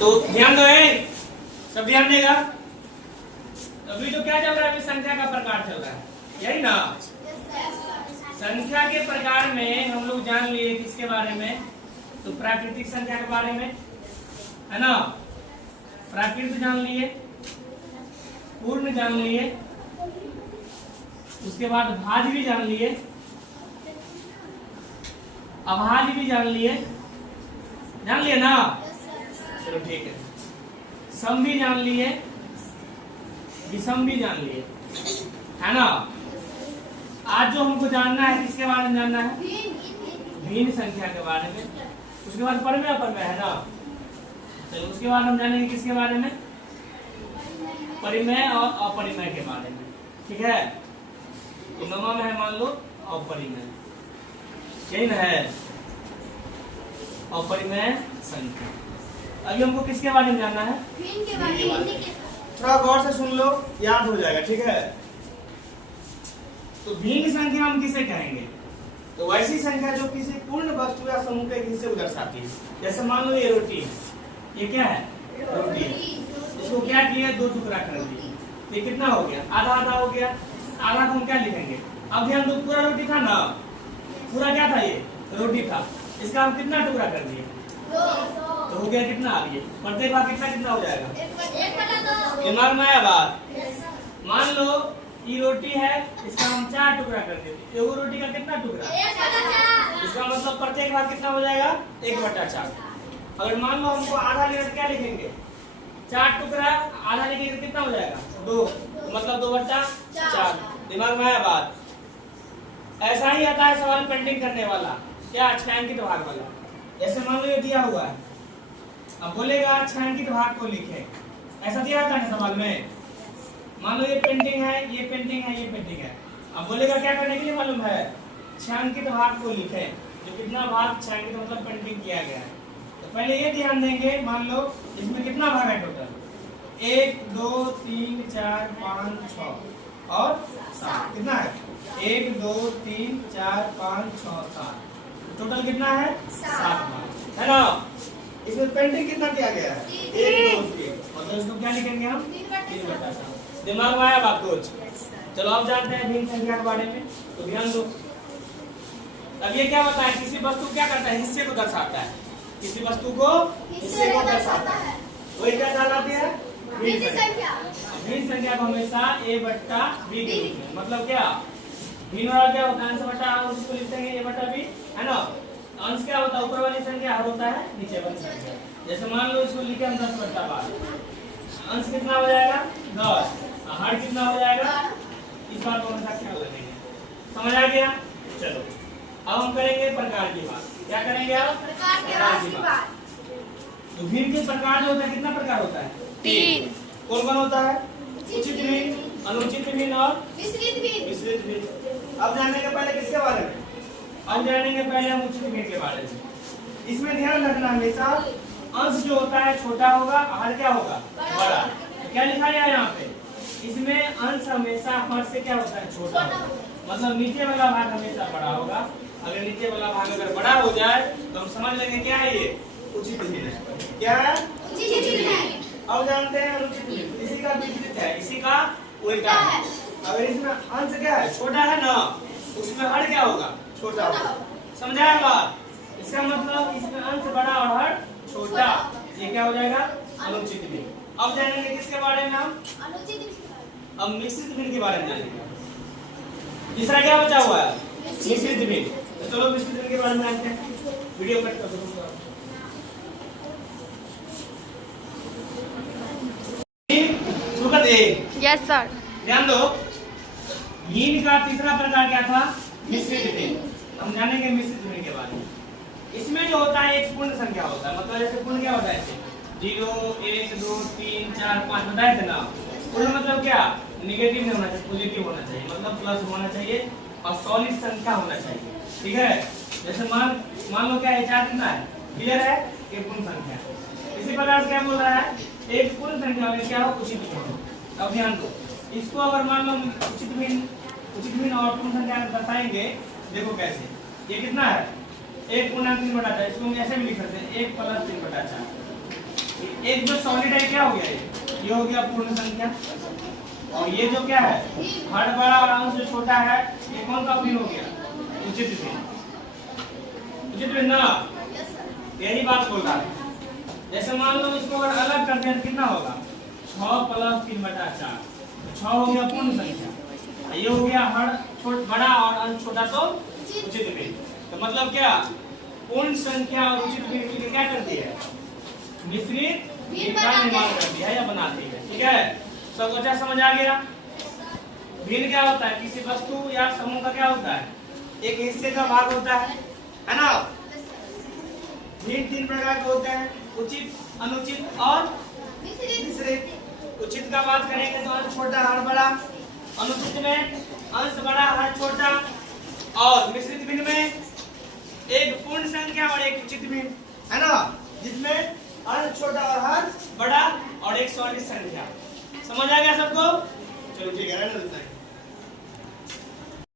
तो ध्यान दो, सब ध्यान देगा। अभी तो क्या चल रहा है, अभी संख्या का प्रकार चल रहा है, यही ना। संख्या के प्रकार में हम लोग जान लिए किसके बारे में, तो प्राकृतिक संख्या के बारे में, है ना। प्राकृत जान लिए, पूर्ण जान लिए, उसके बाद भाज्य भी जान लिए, अभाज्य भी जान लिए ना। चलो ठीक है। सम भी जान लिए, विषम भी जान लिए, है ना। आज जो हमको जानना है किसके बारे में जानना है, भिन्न संख्या के बारे में। उसके बाद परमेय अपरमेय, है ना। चलो उसके बाद हम जानेंगे किसके बारे में, परिमेय और अपरिमेय के बारे में, ठीक है। तो नमा में है मान लो अपरिमेय, यही ना है अपरिमेय संख्या। अभी हमको किसके बारे में जानना है, भिन्न के बारे में। थोड़ा गौर से सुन लो, याद हो जाएगा, ठीक है। तो भिन्न संख्या हम किसे कहेंगे, तो वैसी संख्या जो किसी पूर्ण वस्तु या समूह के हिस्से को दर्शाती है। जैसे मान लो ये रोटी, ये क्या है, रोटी है। इसको क्या किया, दो टुकड़ा कर दिया, तो ये कितना हो गया, आधा आधा हो गया। आधा को हम क्या लिखेंगे, अब ध्यान दो, पूरा रोटी था ना, पूरा क्या था, ये रोटी था। इसका हम कितना टुकड़ा कर दिए, तो हो गया कितना, अब ये प्रत्येक भाग कितना कितना हो जाएगा, दिमाग में आया बात। मान लो ये रोटी है, इसका हम 4 टुकड़ा कर देते, एगो रोटी का कितना टुकड़ा, इसका मतलब प्रत्येक भाग कितना हो जाएगा, 1/4। अगर मान लो हमको आधा लेकर क्या लिखेंगे, 4 टुकड़ा, आधा लिखेंगे कितना हो जाएगा, 2, मतलब 2/4। दिमाग में आया बात। ऐसा ही आता है सवाल पेंटिंग करने वाला, क्या छायांकित भाग वाला। जैसे मान लो ये दिया हुआ है, अब बोलेगा छायांकित भाग को लिखे, ऐसा दिया था ना सवाल में। मान लो ये पेंटिंग है, ये पेंटिंग है, ये पेंटिंग है। अब बोलेगा क्या करने के लिए मालूम है, छायांकित भाग को लिखे, जो कितना भाग छायांकित मतलब पेंटिंग किया गया है। तो पहले ये ध्यान देंगे, मान लो इसमें कितना भाग है टोटल, 1 2 3 4 5 6 और 7, कितना है, 1 2 3 4 5 6 7, टोटल कितना है, 7 भाग, है ना। इसमें पेंटिंग कितना किया गया है, 1 2 3, मतलब इसको क्या लिखेंगे हम, 3/7। दिमाग में आया बात कुछ। चलो अब जानते हैं भिन्न संख्या के बारे में, तो ध्यान दो। अब ये क्या होता है, किसी वस्तु क्या करता है, हिस्से को दर्शाता है, किसी वस्तु को हिस्से को दर्शाता है, वही क्या कहलाती है, भिन्न संख्या। भिन्न संख्या को हमेशा a/b के रूप में, मतलब क्या, भिन्न वाला क्या होता है, अंश बटा उसको लिखते हैं a/b, है ना। अंश क्या होता है, ऊपर वाली संख्या, हर होता है नीचे वाली संख्या। जैसे मान लो इसको लिखे हम 10/12, अंश कितना हो जाएगा 10, हर कितना हो जाएगा, इस बात को हमेशा ख्याल रखेंगे, समझ आ गया। चलो अब हम करेंगे प्रकार की बात। क्या करेंगे आप, प्रकार की बात। तो भिन्न के प्रकार जो होता है, कितना प्रकार होता है, 3। कौन कौन होता है, उचित भिन्न, अनुचित भिन्न और मिश्रित भिन्न। अब जानेंगे पहले किसके बारे में, अब जानेंगे पहले हम उचित भिन्न के बारे में। इसमें ध्यान रखना हमेशा, अंश जो होता है छोटा होगा, हर क्या होगा, बड़ा। क्या लिखा गया है यहाँ पे, इसमें अंश हमेशा हर से क्या होता है, छोटा होगा, मतलब नीचे वाला भाग हमेशा बड़ा होगा। अगर नीचे वाला भाग अगर बड़ा हो जाए तो हम समझ लेंगे क्या है, ये उचित भिन्न है। क्या है, उचित भिन्न है। अब जानते हैं अनुचित भिन्न, इसी का विपरीत है, इसी का उल्टा है। अगर इसमें अंश क्या है, छोटा है ना, उसमें हर क्या होगा, छोटा होगा। समझाया बात, इसका मतलब इसमें अंश बड़ा और हर छोटा, ये क्या हो जाएगा, अनुचित भिन्न। अब जानेंगे किसके बारे में हम, अनुचित भिन्न। अब मिश्रित भिन्न के बारे में जानेंगे। तीसरा क्या बचा हुआ है, मिश्रित भिन्न। तो चलो मिश्रित भिन्न के बारे में जानते हैं, वीडियो कट कर दो। शुरू कर दे, यस सर। ध्यान दो, भिन्न का तीसरा प्रकार क्या था, मिश्रित भिन्न। हम जानेंगे मिश्रित भिन्न के बारे में। इसमें जो होता है एक पूर्ण संख्या होता है, मतलब जैसे पूर्ण क्या होता है, 0 1 2 3 4 5 बताए थे ना। पूर्ण मतलब क्या, नेगेटिव नहीं होना चाहिए, पॉजिटिव होना चाहिए, मतलब प्लस होना चाहिए और सॉलिड संख्या होना चाहिए, ठीक है। जैसे मान लो क्या है, 4 कितना है, क्लियर है, एक पूर्ण संख्या। इसी प्रकार से क्या बोल रहा है, एक पूर्ण संख्या में क्या हो, उचित भिन्न। अब ध्यान दो, इसको अगर मान लो उचित भिन्न और पूर्ण संख्या बताएंगे, देखो कैसे, ये कितना है, 1 पूर्णांक 3/4, इसको हम ऐसे भी लिख सकते हैं 1 + 3/4। एक जो सॉलिड है क्या हो गया, ये हो गया पूर्ण संख्या। और ये जो क्या है, हर बड़ा और अंश जो छोटा है, ये कौन सा भिन्न हो गया, उचित भिन्न। उचित भिन्न ना, यही बात बोल रहा है। जैसे मान लो इसको अगर अलग करते हैं कितना होगा, 6 + 3/4। 6 हो गया पूर्ण संख्या, ये हो गया हर बड़ा और अंश छोटा तो उचित भिन्न। तो मतलब क्या, पूर्ण संख्या और उचित भिन्न के लिए क्या करती है, मिश्रित भिन्न का निर्माण करती है या बनाती है। ठीक है, सब अच्छा समझ आ गया। भिन्न क्या होता है, किसी वस्तु या समूह का क्या होता है, एक हिस्से का भाग होता है ना। भिन्न 3 प्रकार के होते हैं, उचित, अनुचित और मिश्रित। उचित का बात करेंगे तो अंश छोटा हर बड़ा, अनुचित में अंश बड़ा हर छोटा, और मिश्रित भिन्न में एक पूर्ण संख्या और एक उचित भिन्न, है ना, जिसमें अंश छोटा और हर बड़ा और एक सॉलिड संख्या। समझ आ गया सबको? चलो ठीक है, रहने देते हैं।